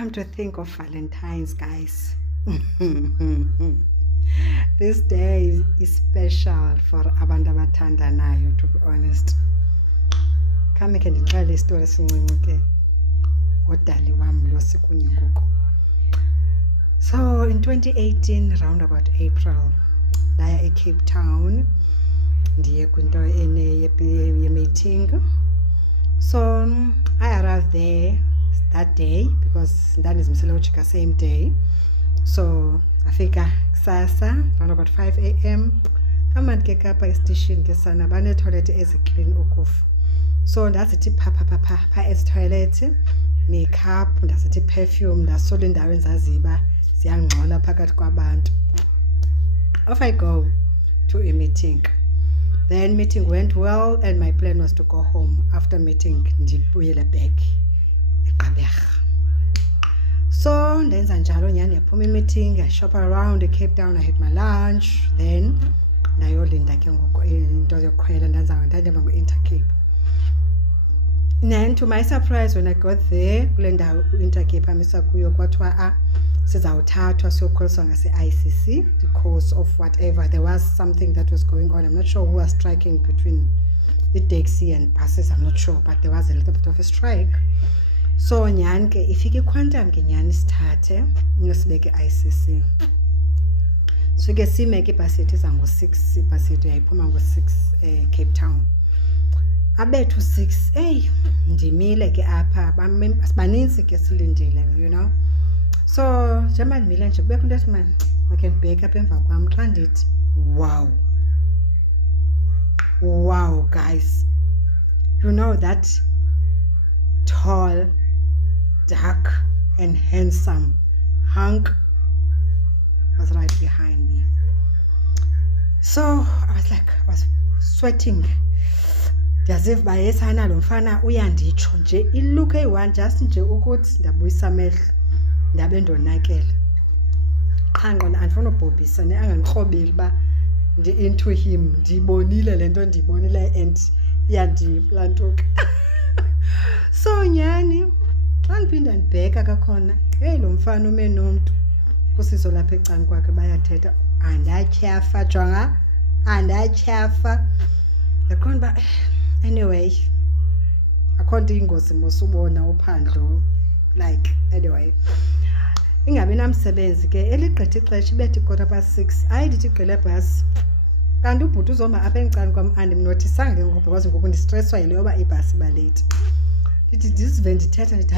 come to think of Valentine's, guys, this day is special for abantu abathandanayo, to be honest. Come ke ndixele isitori esincinci ke ngodali wam lo sikunye ngoku. So in 2018, around about April, ndaya eCape Town ndiye kwinto ye-meeting. So I arrived there that day because ndandizimisele ujika same day. So afika kusasa around about 5 a.m. kama ndike kapha estation ke sana banetoilet eziclean ukufa. So ndasithi pha esitoilet, makeup, ndasithi perfume, ndasola indawo enzaziba ziyangcola phakathi kwabantu. Off I go to a meeting. Then meeting went well and my plan was to go home. After meeting ndibuyele back eGqeberha. So ndenza njalo nyani yaphuma meeting, I shop around Cape Town, I had my lunch, then ndayolinda ke ngoku into yokukhwela ndandihamba ngo-Intercape. Then to my surprise, when I got there kule ndawo u-Intercape amisa kuyo kwathiwa sizawuthathwa siyokholiswa ngase-ICC because of whatever. There was something that was going on. I'm not sure who was striking between the taxi and buses, I'm not sure, but there was a little bit of a strike. So nyani ke ifike iQuantum ke nyani sithathe sibeke ICC. So ke sime ke ibhasi yethu iza ngo-6, ibhasi yethu yayiphuma ngo-6 Cape Town. Abethu 6, ndimile ke apha baninzi ke silindile, you know. So njengoba ndimile nje kubekho into ethi mani makhe ndibheke apha emva kwam xa ndithi wow guys, you know that tall, dark and handsome hunk was right behind me. So I was sweating. Ndiyaziva uba yesana lo mfana uyanditsho nje ilook eyi-one just nje ukuthi ndabuyisa amehlo ndabe ndonakele. Qha ngqondo andifuna ubhobhisa angandikrobeli uba ndi-into him, ndiyibonile le nto ndiyibonile and iyandiplantuka. So nyani xa ndiphinda ndibheka kakhona, lo mfana ume nomntu kusizo lapha ecani kwakhe bayathetha, andatyhafa jonga, andatyhafa. Yakhona uba anyway akho nto ingozi mosubona uphandlo, like anyway ingabi namsebenzi ke eligqitha ixesha ibethe 6:15. Hayi ndithi gqile bhasi kanti ubhuti uzoma apha encane kwam andimnothisanga ke ngoku because ngoku ndistresswa yile yoba ibhasi iba late. Ndithi ndisive ndithetha ndithi